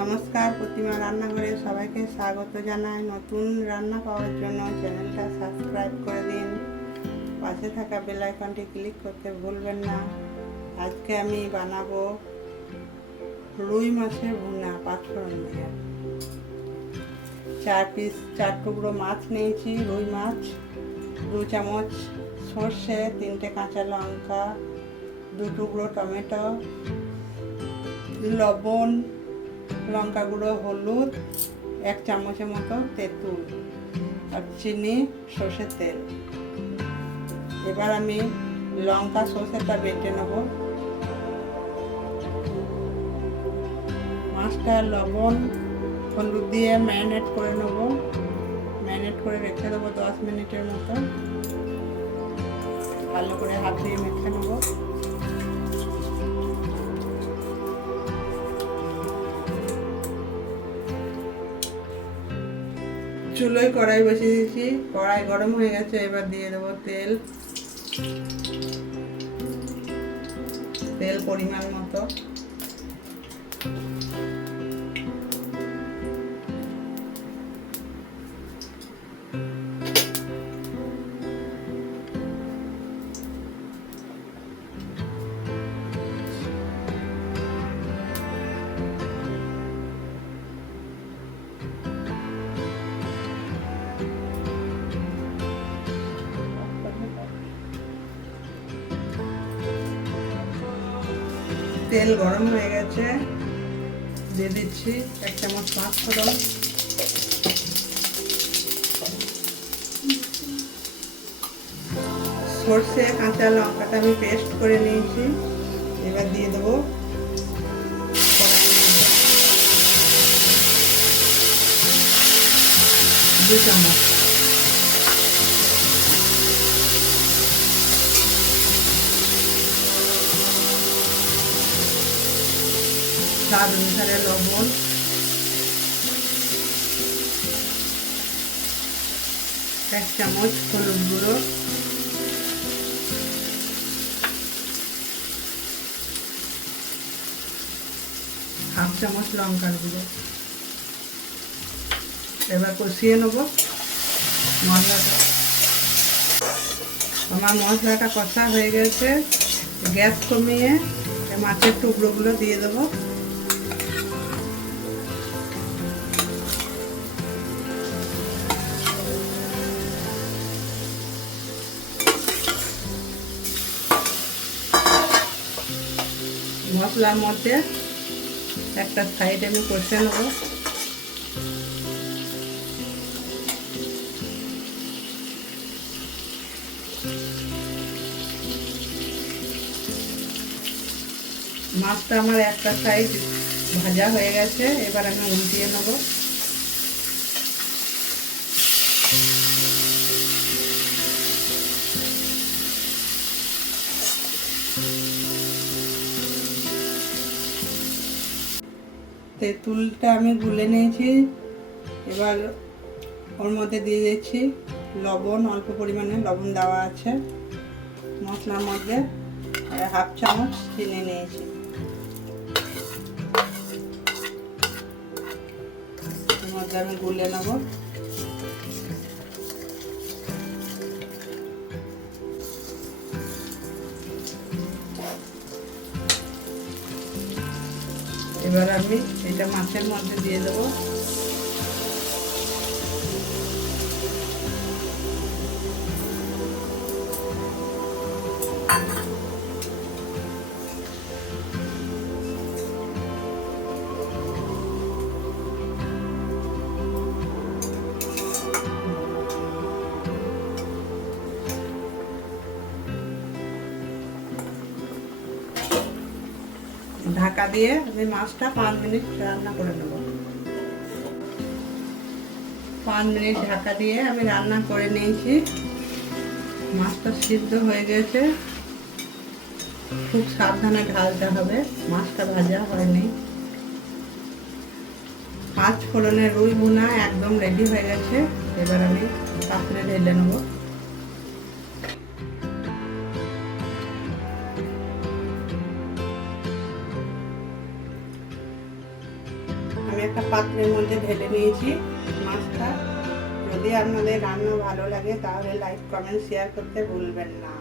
নমস্কার, প্রতিমা রান্নাঘরে সবাইকে স্বাগত জানাই। নতুন রান্না পাওয়ার জন্য চ্যানেলটা সাবস্ক্রাইব করে দিন, পাশে থাকা বেল আইকনটি ক্লিক করতে ভুলবেন না। আজকে আমি বানাবো রুই মাছের ভুনা পাঁচফোড়ন দিয়ে। 4 টুকরো মাছ নিয়েছি, রুই মাছ, 2 চামচ সর্ষে, 3টে কাঁচা লঙ্কা, 2 টুকরো টমেটো, লবণ, লঙ্কা গুঁড়ো, হলুদ, 1 চামচের মতো তেঁতুল আর চিনি, সর্ষের তেল। এবার আমি লঙ্কা সর্ষেটা বেটে নেব। মাছটা লবণ হলুদ দিয়ে ম্যারিনেট করে নেব। ম্যারিনেট করে রেখে দেবো 10 মিনিটের মতো। ভালো করে হাত দিয়ে মেখে নেব। চুলোয় কড়াই বসিয়ে দিয়েছি, কড়াই গরম হয়ে গেছে। এবার দিয়ে দেবো তেল, পরিমাণ মতো। তেল গরম হয়ে গেছে, দিয়ে দিচ্ছি 1 চামচ পাঁচফোড়ন, সর্ষে কাঁচা লঙ্কাটা আমি পেস্ট করে নিয়েছি। এবার দিয়ে দেবো কড়াইয়ের মধ্যে 2 চামচ। স্বাদ অনুসারে লবণ, 1 চামচ হলুদ গুঁড়ো, 1/2 চামচ লঙ্কার গুঁড়ো। এবার কষিয়ে নেব মশলাটা। আমার মশলাটা কষা হয়ে গেছে। গ্যাস কমিয়ে মাছের টুকরোগুলো দিয়ে দেবো। মশলার মধ্যে একটা সাইড আমি কষে নেব। মাছটা আমার একটা সাইড ভাজা হয়ে গেছে। এবার আমি উল্টিয়ে নেব। তেঁতুলটা আমি গুলে নিয়েছি। এবার ওর মধ্যে দিয়ে দিচ্ছি লবণ, অল্প পরিমাণে লবণ দেওয়া আছে মশলার মধ্যে, আর 1/2 চামচ চিনি নিয়েছি। এর মধ্যে আমি গুলে নেব। এবার আমি এটা মাছের মধ্যে দিয়ে দেবো। ঢাকা দিয়ে আমি মাছটা 5 মিনিট রান্না করে নেব। 5 মিনিট ঢাকা দিয়ে আমি রান্না করে নিয়েছি। মাছটা সিদ্ধ হয়ে গেছে। খুব সাবধানে ঢালতে হবে, মাছটা ভাজা হয়নি। পাঁচফোড়নের রুই ভুনা একদম রেডি হয়ে গেছে। এবার আমি পাত্রে ঢেলে নেব। একটা পাত্রের মধ্যে ঢেলে নিয়েছি মাছটা। যদি আপনাদের রান্না ভালো লাগে তাহলে লাইক কমেন্ট শেয়ার করতে ভুলবেন না।